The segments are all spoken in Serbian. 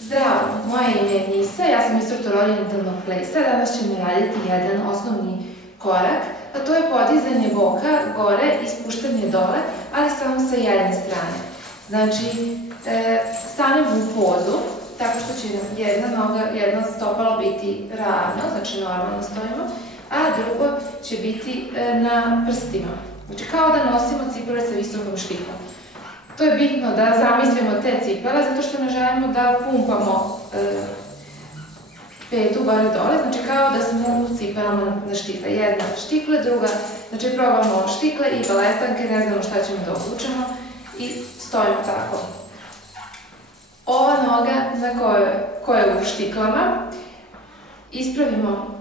Zdravo, moje ime je Nisa, ja sam instruktor orijentalnog plesa. Danas ćemo raditi jedan osnovni korak, a to je podizanje boka gore i spuštanje dole, ali samo sa jedne strane. Znači, stanemo u pozu, tako što će jedno stopalo biti ravno, znači normalno stojimo, a drugo će biti na prstima. Znači, kao da nosimo cipele sa visokom štiklom. To je bitno da zamislimo te cipele, zato što ne želimo da pumpamo petu gore dole, znači kao da smo u cipelama na štikle. Jedna štikle, druga, znači probamo štikle i baletanke, ne znamo šta ćemo da obučemo i stojimo tako. Ova noga koja je u štiklama, ispravimo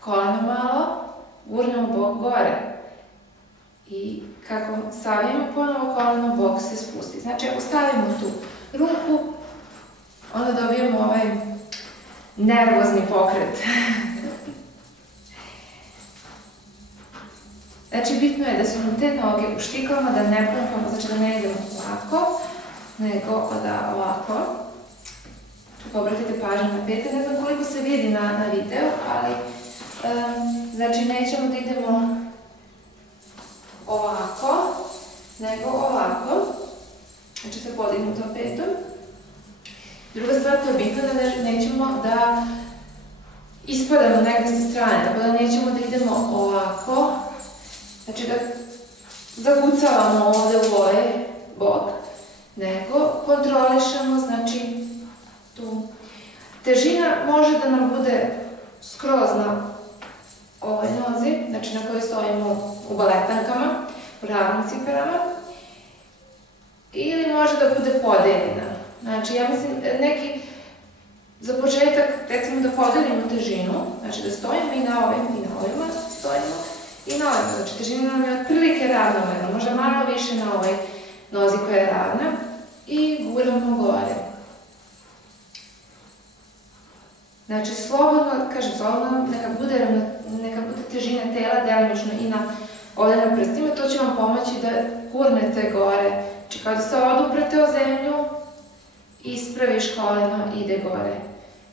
koleno malo, gurnemo bok gore. I kako stavimo ponovo koleno, bok se spusti. Znači, ako stavimo tu ruku, onda dobijemo ovaj nervozni pokret. Znači, bitno je da su nam te noge u štiklama, da ne pumpamo, znači da ne idemo ovako, nego da ovako. Tu obratite pažnju na pete, ne znam koliko se vidi na videu, ali znači nećemo da idemo ovako, nego ovako, znači sa podignutom petom. Druga stvar koja je bitna da nećemo da ispadamo negdje sa strane, tako da nećemo da idemo ovako, znači da zakucavamo ovdje u ovaj bok, nego kontrolišemo, znači tu. Težina može da nam bude skroz na ovoj nozi, znači na kojoj stojimo u baletankama, u ravnim cipelama, ili može da bude podeljena. Znači, ja mislim, neki, za početak, recimo da podelimo težinu, znači da stojimo i na ovima stojimo i na ovima, znači težina nam je otprilike ravnomerna, možda malo više na ovoj nozi koja je ravna i guramo gore. Znači, slobodno, kažem slobodno, neka bude težina tela delimično i ovdje na prstima, to će vam pomoći da gurnete gore. Znači, kada se oduprete o zemlju, ispraviš koleno, ide gore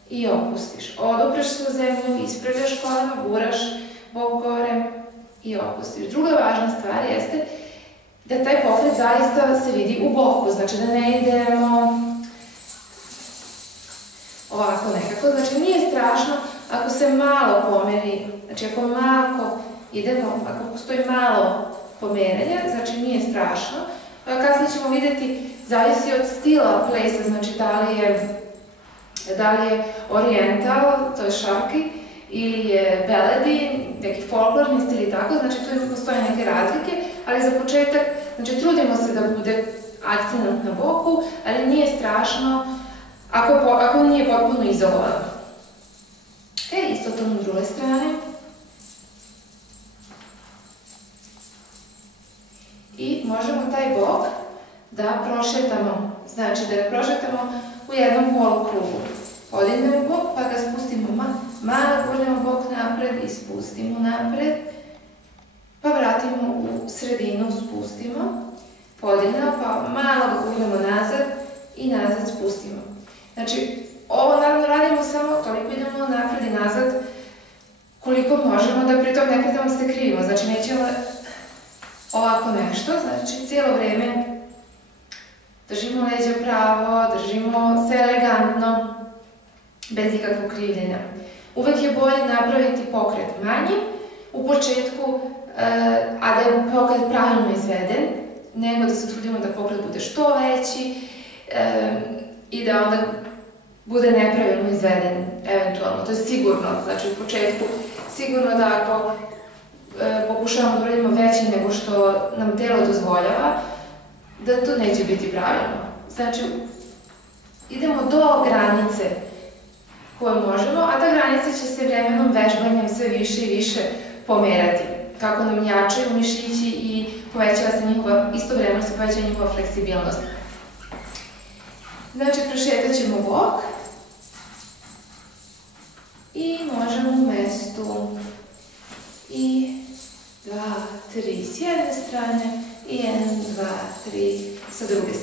i opustiš. Odupreš se o zemlju, ispravljaš koleno, guraš bok gore i opustiš. Druga važna stvar jeste da taj pokret zaista se vidi u boku, znači da ne idemo ovako nekako, znači nije strašno ako se malo pomeri, znači ako malo idemo, ako postoji malo pomeranja, znači nije strašno. Kasnije ćemo vidjeti, zavisi od stila plesa, znači da li je orijental, to je šarki, ili je beledi, neki folklorni stil i tako, znači tu postoje neke razlike, ali za početak, znači trudimo se da bude akcent na boku, ali nije strašno ako nije potpuno izolovano. Isto to na druge strane. I možemo taj bok da prošetamo, znači da ga prošetamo u jednom polukrugu. Podignemo bok pa ga spustimo malo, gurnemo bok napred i spustimo napred, pa vratimo u sredinu, spustimo, podignemo pa malo ga gurnemo nazad i nazad spustimo. Znači, ovo naravno radimo samo toliko idemo napred i nazad koliko možemo, da pritom ne kretamo se krivo, znači nećemo ovako nešto, znači cijelo vrijeme držimo leđa pravo, držimo se elegantno, bez ikakvog krivljenja. Uvek je bolje napraviti pokret manji u početku, a da je pokret pravilno izveden, nego da se trudimo da pokret bude što veći i da onda bude nepravilno izveden, eventualno. To je sigurno, znači u početku sigurno da ako pokušavamo da uradimo veći nego što nam telo dozvoljava, da to neće biti pravilno. Znači, idemo do granice koju možemo, a ta granica će se vremenom vežbanjem sve više i više pomerati. Kako nam jačaju mišići i povećava se istovremeno se povećava njihova fleksibilnost. Znači, prošetat ćemo bok i možemo u mestu i 2, 3 s jedne strane i 1, 2, 3 sa druge